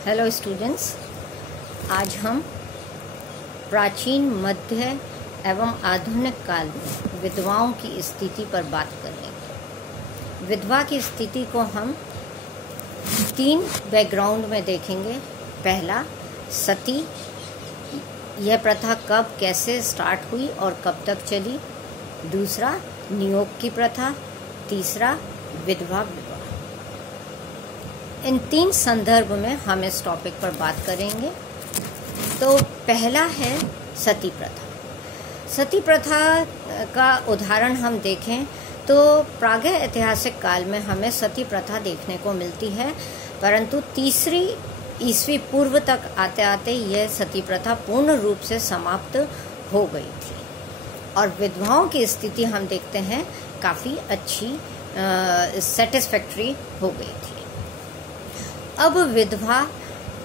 Hello students, आज हम प्राचीन, मध्य एवं आधुनिक काल में विधवाओं की स्थिति पर बात करेंगे। विधवा की स्थिति को हम 3 बैकग्राउंड में देखेंगे। पहला, सती, यह प्रथा कब कैसे स्टार्ट हुई और कब तक चली। दूसरा, नियोग की प्रथा। तीसरा, विधवा विवाह। इन 3 संदर्भ में हम इस टॉपिक पर बात करेंगे। तो पहला है सती प्रथा। सती प्रथा का उदाहरण हम देखें तो प्रागैतिहासिक ऐतिहासिक काल में हमें सती प्रथा देखने को मिलती है, परंतु 3री ईस्वी पूर्व तक आते आते यह सती प्रथा पूर्ण रूप से समाप्त हो गई थी और विधवाओं की स्थिति हम देखते हैं काफ़ी अच्छी सेटिस्फैक्ट्री हो गई थी। अब विधवा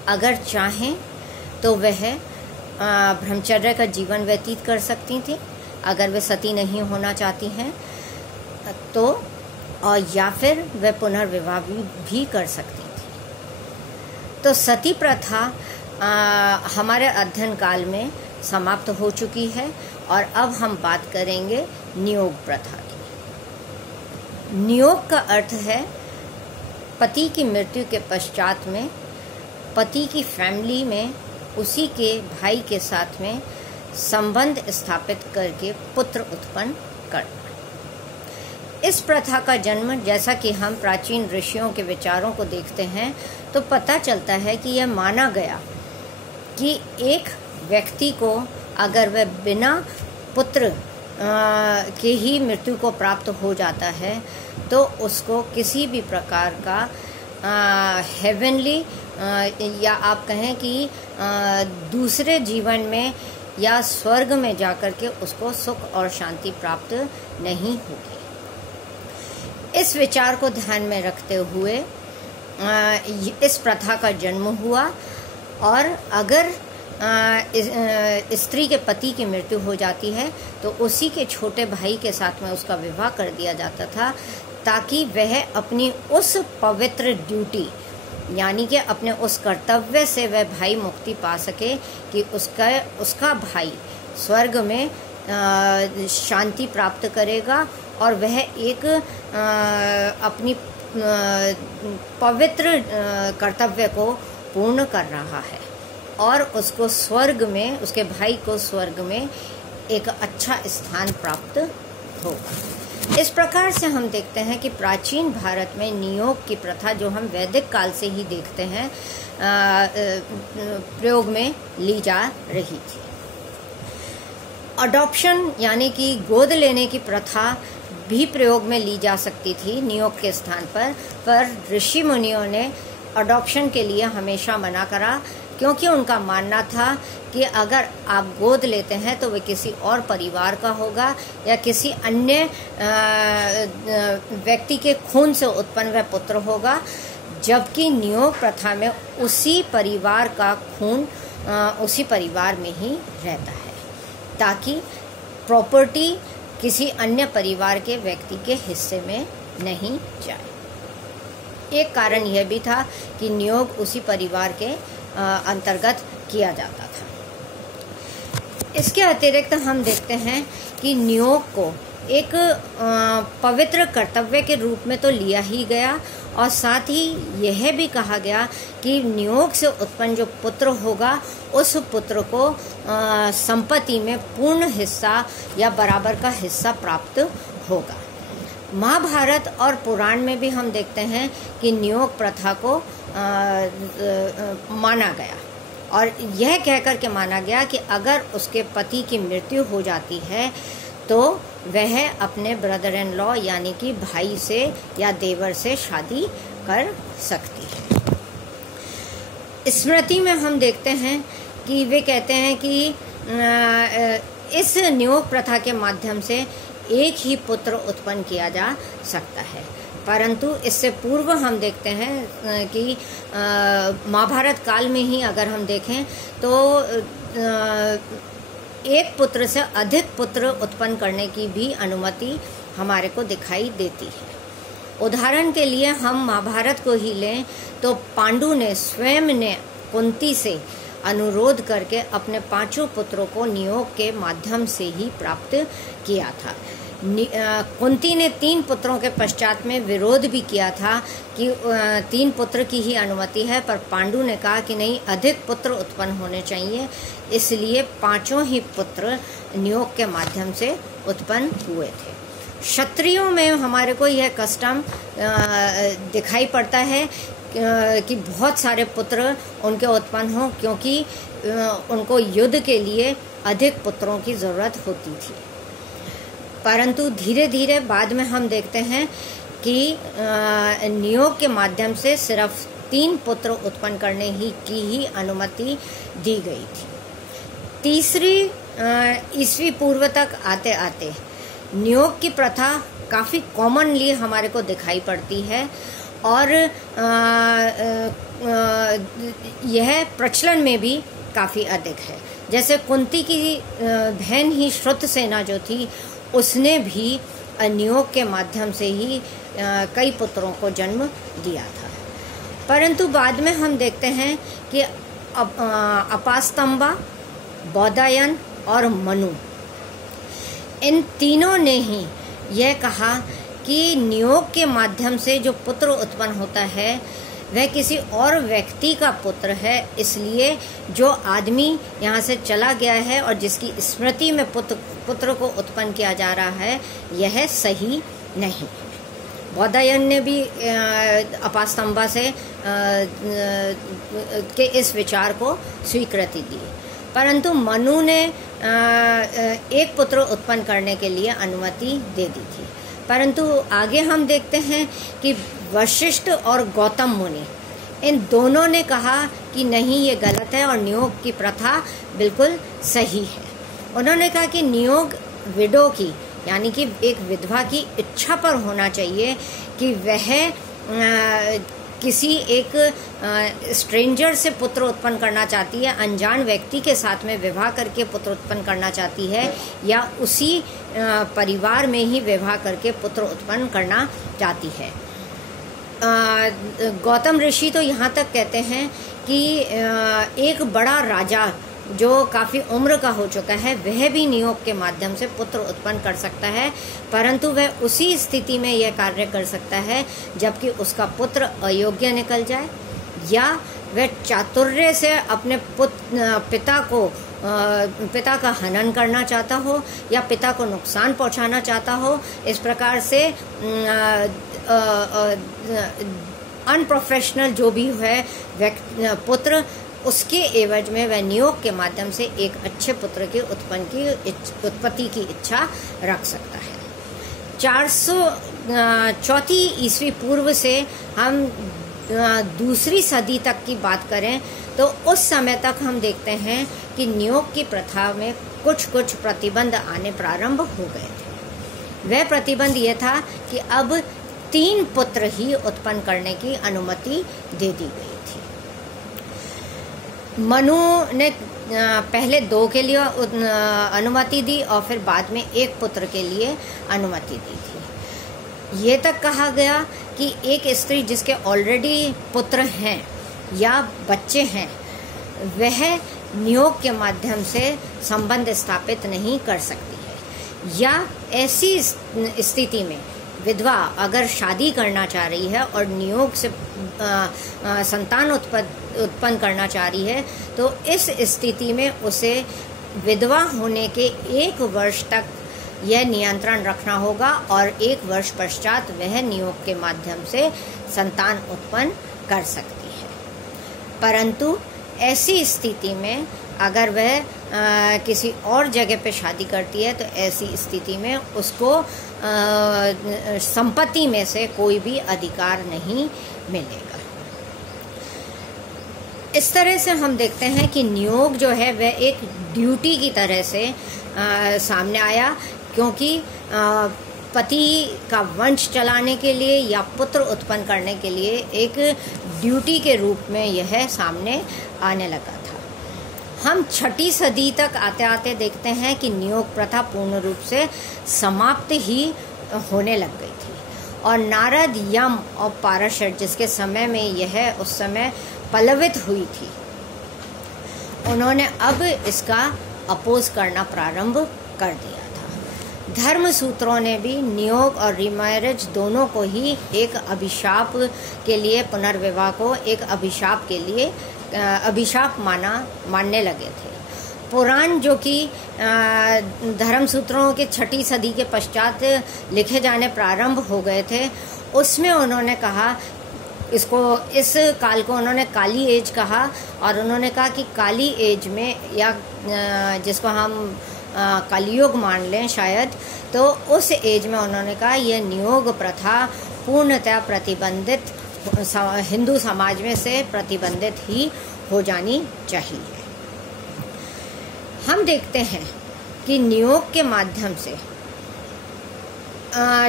अगर चाहें तो वह ब्रह्मचर्य का जीवन व्यतीत कर सकती थी, अगर वे सती नहीं होना चाहती हैं तो, और या फिर वे पुनर्विवाह भी कर सकती थी। तो सती प्रथा हमारे अध्ययन काल में समाप्त हो चुकी है और अब हम बात करेंगे नियोग प्रथा की। नियोग का अर्थ है पति की मृत्यु के पश्चात में पति की फैमिली में उसी के भाई के साथ में संबंध स्थापित करके पुत्र उत्पन्न करना। इस प्रथा का जन्म, जैसा कि हम प्राचीन ऋषियों के विचारों को देखते हैं तो पता चलता है कि यह माना गया कि एक व्यक्ति को अगर वह बिना पुत्र के ही मृत्यु को प्राप्त हो जाता है तो उसको किसी भी प्रकार का हेवनली या आप कहें कि दूसरे जीवन में या स्वर्ग में जाकर के उसको सुख और शांति प्राप्त नहीं होगी। इस विचार को ध्यान में रखते हुए इस प्रथा का जन्म हुआ और अगर स्त्री के पति की मृत्यु हो जाती है तो उसी के छोटे भाई के साथ में उसका विवाह कर दिया जाता था, ताकि वह अपनी उस पवित्र ड्यूटी यानी कि अपने उस कर्तव्य से वह भाई मुक्ति पा सके कि उसका भाई स्वर्ग में शांति प्राप्त करेगा और वह एक अपनी पवित्र कर्तव्य को पूर्ण कर रहा है और उसको स्वर्ग में, उसके भाई को स्वर्ग में एक अच्छा स्थान प्राप्त होगा। इस प्रकार से हम देखते हैं कि प्राचीन भारत में नियोग की प्रथा, जो हम वैदिक काल से ही देखते हैं, प्रयोग में ली जा रही थी। अडॉप्शन यानी कि गोद लेने की प्रथा भी प्रयोग में ली जा सकती थी नियोग के स्थान पर ऋषि मुनियों ने अडॉप्शन के लिए हमेशा मना करा, क्योंकि उनका मानना था कि अगर आप गोद लेते हैं तो वे किसी और परिवार का होगा या किसी अन्य व्यक्ति के खून से उत्पन्न वह पुत्र होगा, जबकि नियोग प्रथा में उसी परिवार का खून उसी परिवार में ही रहता है, ताकि प्रॉपर्टी किसी अन्य परिवार के व्यक्ति के हिस्से में नहीं जाए। एक कारण यह भी था कि नियोग उसी परिवार के अंतर्गत किया जाता था। इसके अतिरिक्त हम देखते हैं कि नियोग को एक पवित्र कर्तव्य के रूप में तो लिया ही गया और साथ ही यह भी कहा गया कि नियोग से उत्पन्न जो पुत्र होगा उस पुत्र को संपत्ति में पूर्ण हिस्सा या बराबर का हिस्सा प्राप्त होगा। महाभारत और पुराण में भी हम देखते हैं कि नियोग प्रथा को माना गया और यह कहकर के माना गया कि अगर उसके पति की मृत्यु हो जाती है तो वह अपने ब्रदर इन लॉ यानी कि भाई से या देवर से शादी कर सकती है। स्मृति में हम देखते हैं कि वे कहते हैं कि इस नियोग प्रथा के माध्यम से एक ही पुत्र उत्पन्न किया जा सकता है, परंतु इससे पूर्व हम देखते हैं कि महाभारत काल में ही अगर हम देखें तो एक पुत्र से अधिक पुत्र उत्पन्न करने की भी अनुमति हमारे को दिखाई देती है। उदाहरण के लिए हम महाभारत को ही लें तो पांडु ने स्वयं ने कुंती से अनुरोध करके अपने 5 पुत्रों को नियोग के माध्यम से ही प्राप्त किया था। कुंती ने 3 पुत्रों के पश्चात में विरोध भी किया था कि 3 पुत्र की ही अनुमति है, पर पांडु ने कहा कि नहीं, अधिक पुत्र उत्पन्न होने चाहिए, इसलिए 5 ही पुत्र नियोग के माध्यम से उत्पन्न हुए थे। क्षत्रियों में हमारे को यह कस्टम दिखाई पड़ता है कि बहुत सारे पुत्र उनके उत्पन्न हों, क्योंकि उनको युद्ध के लिए अधिक पुत्रों की ज़रूरत होती थी। परंतु धीरे धीरे बाद में हम देखते हैं कि नियोग के माध्यम से सिर्फ 3 पुत्र उत्पन्न करने की ही अनुमति दी गई थी। तीसरी ईस्वी पूर्व तक आते आते नियोग की प्रथा काफ़ी कॉमनली हमारे को दिखाई पड़ती है और यह प्रचलन में भी काफ़ी अधिक है। जैसे कुंती की बहन ही श्रुतसेना जो थी, उसने भी नियोग के माध्यम से ही कई पुत्रों को जन्म दिया था। परंतु बाद में हम देखते हैं कि अपास्तंबा, बौदायन और मनु, इन तीनों ने ही यह कहा कि नियोग के माध्यम से जो पुत्र उत्पन्न होता है वह किसी और व्यक्ति का पुत्र है, इसलिए जो आदमी यहाँ से चला गया है और जिसकी स्मृति में पुत्र को उत्पन्न किया जा रहा है, यह सही नहीं है। बौदायन ने भी अपास्तंबा से के इस विचार को स्वीकृति दी, परंतु मनु ने एक पुत्र उत्पन्न करने के लिए अनुमति दे दी थी। परंतु आगे हम देखते हैं कि वशिष्ठ और गौतम मुनि, इन दोनों ने कहा कि नहीं, ये गलत है और नियोग की प्रथा बिल्कुल सही है। उन्होंने कहा कि नियोग विडो की, यानी कि एक विधवा की इच्छा पर होना चाहिए कि वह किसी एक स्ट्रेंजर से पुत्र उत्पन्न करना चाहती है, अनजान व्यक्ति के साथ में विवाह करके पुत्र उत्पन्न करना चाहती है, या उसी परिवार में ही विवाह करके पुत्र उत्पन्न करना चाहती है। गौतम ऋषि तो यहाँ तक कहते हैं कि एक बड़ा राजा जो काफ़ी उम्र का हो चुका है, वह भी नियोग के माध्यम से पुत्र उत्पन्न कर सकता है, परंतु वह उसी स्थिति में यह कार्य कर सकता है जबकि उसका पुत्र अयोग्य निकल जाए, या वह चातुर्य से अपने पिता का हनन करना चाहता हो, या पिता को नुकसान पहुंचाना चाहता हो। इस प्रकार से अनप्रोफेशनल जो भी है पुत्र, उसके एवज में वह नियोग के माध्यम से एक अच्छे पुत्र के उत्पत्ति की इच्छा रख सकता है। 404 ईस्वी पूर्व से हम दूसरी सदी तक की बात करें तो उस समय तक हम देखते हैं कि नियोग की प्रथा में कुछ प्रतिबंध आने प्रारंभ हो गए थे। वह प्रतिबंध यह था कि अब 3 पुत्र ही उत्पन्न करने की अनुमति दे दी गई थी। मनु ने पहले 2 के लिए अनुमति दी और फिर बाद में 1 पुत्र के लिए अनुमति दी थी। ये तक कहा गया कि एक स्त्री जिसके ऑलरेडी पुत्र हैं या बच्चे हैं, वह नियोग के माध्यम से संबंध स्थापित नहीं कर सकती है, या ऐसी स्थिति में विधवा अगर शादी करना चाह रही है और नियोग से संतान उत्पन्न करना चाह रही है, तो इस स्थिति में उसे विधवा होने के 1 वर्ष तक यह नियंत्रण रखना होगा और 1 वर्ष पश्चात वह नियोग के माध्यम से संतान उत्पन्न कर सकती है। परंतु ऐसी स्थिति में अगर वह किसी और जगह पे शादी करती है, तो ऐसी स्थिति में उसको संपत्ति में से कोई भी अधिकार नहीं मिलेगा। इस तरह से हम देखते हैं कि नियोग जो है वह एक ड्यूटी की तरह से सामने आया, क्योंकि पति का वंश चलाने के लिए या पुत्र उत्पन्न करने के लिए एक ड्यूटी के रूप में यह सामने आने लगा था। हम 6ठी सदी तक आते आते देखते हैं कि नियोग प्रथा पूर्ण रूप से समाप्त ही होने लग गई थी और नारद, यम और पाराशर जिसके समय में यह उस समय पल्लवित हुई थी, उन्होंने अब इसका अपोज करना प्रारंभ कर दिया था। धर्म सूत्रों ने भी नियोग और रीमैरिज दोनों को ही एक अभिशाप के लिए, पुनर्विवाह को एक अभिशाप के लिए अभिशाप मानने लगे थे। पुराण जो कि धर्म सूत्रों के 6ठी सदी के पश्चात लिखे जाने प्रारंभ हो गए थे, उसमें उन्होंने कहा, इस काल को उन्होंने काली एज कहा, और उन्होंने कहा कि काली एज में, या जिसको हम कलयुग मान लें शायद, तो उस एज में उन्होंने कहा यह नियोग प्रथा पूर्णतः प्रतिबंधित, हिंदू समाज में से प्रतिबंधित ही हो जानी चाहिए। हम देखते हैं कि नियोग के माध्यम से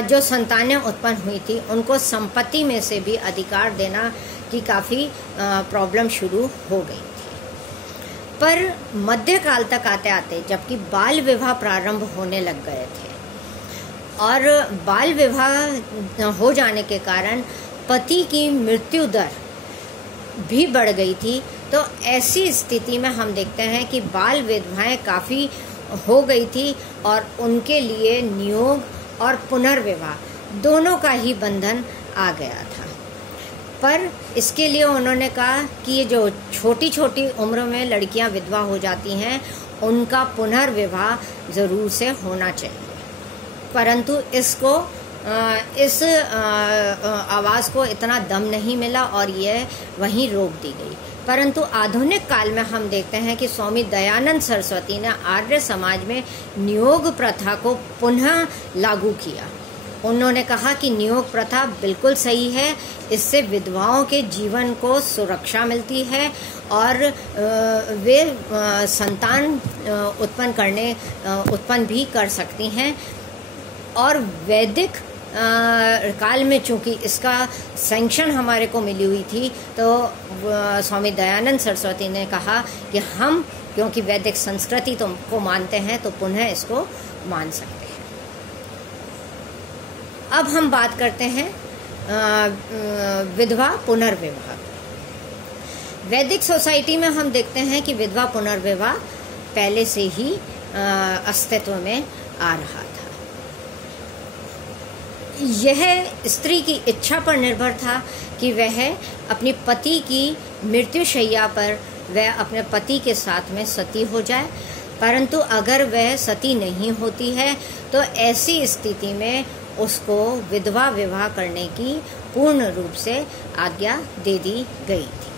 जो संतानें उत्पन्न हुई थी उनको संपत्ति में से भी अधिकार देना की काफ़ी प्रॉब्लम शुरू हो गई थी। पर मध्यकाल तक आते आते जबकि बाल विवाह प्रारंभ होने लग गए थे और बाल विवाह हो जाने के कारण पति की मृत्यु दर भी बढ़ गई थी, तो ऐसी स्थिति में हम देखते हैं कि बाल विधवाएं काफ़ी हो गई थी और उनके लिए नियोग और पुनर्विवाह दोनों का ही बंधन आ गया था। पर इसके लिए उन्होंने कहा कि ये जो छोटी छोटी उम्र में लड़कियां विधवा हो जाती हैं उनका पुनर्विवाह ज़रूर से होना चाहिए। परंतु इस आवाज़ को इतना दम नहीं मिला और यह वहीं रोक दी गई। परंतु आधुनिक काल में हम देखते हैं कि स्वामी दयानंद सरस्वती ने आर्य समाज में नियोग प्रथा को पुनः लागू किया। उन्होंने कहा कि नियोग प्रथा बिल्कुल सही है, इससे विधवाओं के जीवन को सुरक्षा मिलती है और वे संतान उत्पन्न भी कर सकती हैं। और वैदिक काल में चूंकि इसका सैंक्शन हमारे को मिली हुई थी, तो स्वामी दयानंद सरस्वती ने कहा कि हम क्योंकि वैदिक संस्कृति को मानते हैं तो पुनः इसको मान सकते हैं। अब हम बात करते हैं विधवा पुनर्विवाह। वैदिक सोसाइटी में हम देखते हैं कि विधवा पुनर्विवाह पहले से ही अस्तित्व में आ रहा था। यह स्त्री की इच्छा पर निर्भर था कि वह अपनी पति की मृत्युशैया पर वह अपने पति के साथ में सती हो जाए। परंतु अगर वह सती नहीं होती है तो ऐसी स्थिति में उसको विधवा विवाह करने की पूर्ण रूप से आज्ञा दे दी गई थी।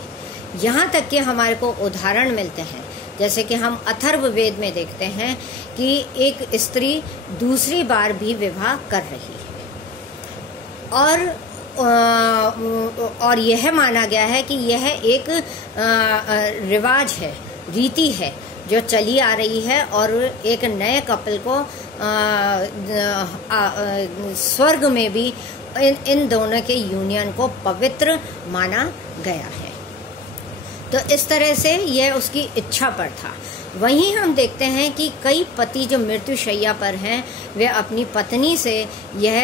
यहाँ तक कि हमारे को उदाहरण मिलते हैं, जैसे कि हम अथर्ववेद में देखते हैं कि एक स्त्री दूसरी बार भी विवाह कर रही है और यह माना गया है कि यह एक रिवाज है, रीति है जो चली आ रही है और एक नए कपल को स्वर्ग में भी इन दोनों के यूनियन को पवित्र माना गया है। तो इस तरह से यह उसकी इच्छा पर था। वहीं हम देखते हैं कि कई पति जो मृत्युशैया पर हैं वे अपनी पत्नी से यह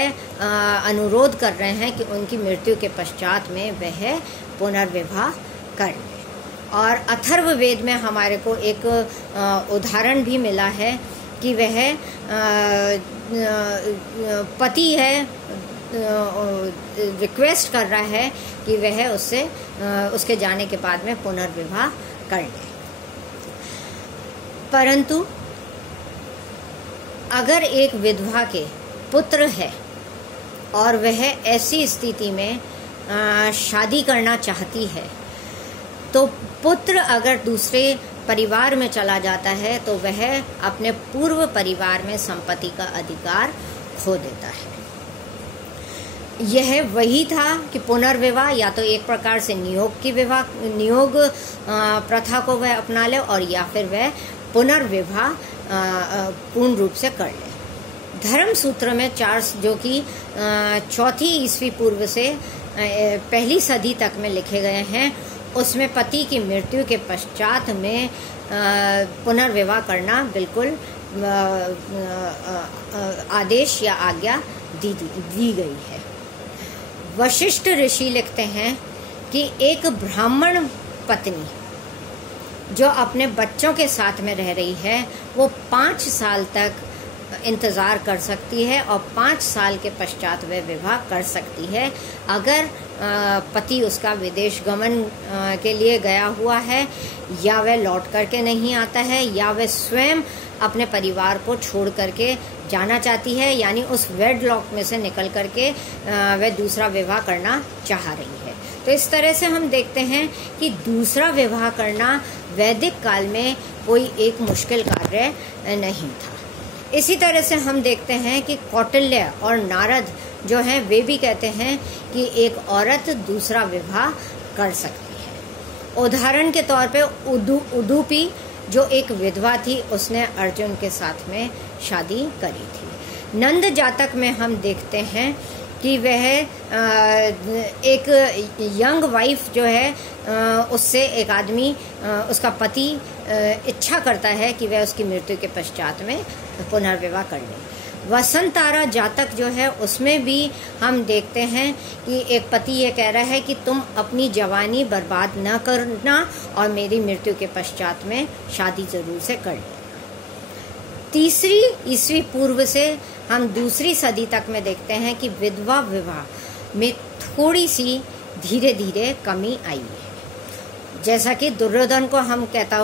अनुरोध कर रहे हैं कि उनकी मृत्यु के पश्चात में वह पुनर्विवाह कर लें। और अथर्ववेद में हमारे को एक उदाहरण भी मिला है कि वह पति है रिक्वेस्ट कर रहा है कि वह उसके जाने के बाद में पुनर्विवाह कर ले। परंतु अगर एक विधवा के पुत्र है और वह ऐसी स्थिति में शादी करना चाहती है, तो पुत्र अगर दूसरे परिवार में चला जाता है तो वह अपने पूर्व परिवार में संपत्ति का अधिकार खो देता है। यह वही था कि पुनर्विवाह या तो एक प्रकार से नियोग प्रथा को वह अपना ले और या फिर वह पुनर्विवाह पूर्ण रूप से कर ले। धर्म सूत्र में 4 जो कि 4वीं ईस्वी पूर्व से 1ली सदी तक में लिखे गए हैं, उसमें पति की मृत्यु के पश्चात में पुनर्विवाह करना बिल्कुल आदेश या आज्ञा दी गई है। वशिष्ठ ऋषि लिखते हैं कि एक ब्राह्मण पत्नी जो अपने बच्चों के साथ में रह रही है वो 5 साल तक इंतज़ार कर सकती है और 5 साल के पश्चात वह विवाह कर सकती है। अगर पति उसका विदेश गमन के लिए गया हुआ है, या वह लौट करके नहीं आता है, या वह स्वयं अपने परिवार को छोड़ करके जाना चाहती है, यानी उस वेडलॉक में से निकल करके वह दूसरा विवाह करना चाह रही है। तो इस तरह से हम देखते हैं कि दूसरा विवाह करना वैदिक काल में कोई एक मुश्किल कार्य नहीं था। इसी तरह से हम देखते हैं कि कौटिल्य और नारद जो हैं वे भी कहते हैं कि एक औरत दूसरा विवाह कर सकती है। उदाहरण के तौर पे उदुपी जो एक विधवा थी, उसने अर्जुन के साथ में शादी करी थी। नंद जातक में हम देखते हैं कि वह एक यंग वाइफ जो है उससे एक आदमी, उसका पति इच्छा करता है कि वह उसकी मृत्यु के पश्चात में पुनर्विवाह कर ले। वसंतारा जातक जो है उसमें भी हम देखते हैं कि एक पति ये कह रहा है कि तुम अपनी जवानी बर्बाद न करना और मेरी मृत्यु के पश्चात में शादी जरूर से कर लेना। 3री ईस्वी पूर्व से हम 2री सदी तक में देखते हैं कि विधवा विवाह में थोड़ी सी धीरे धीरे कमी आई है। जैसा कि दुर्योधन को हम कहता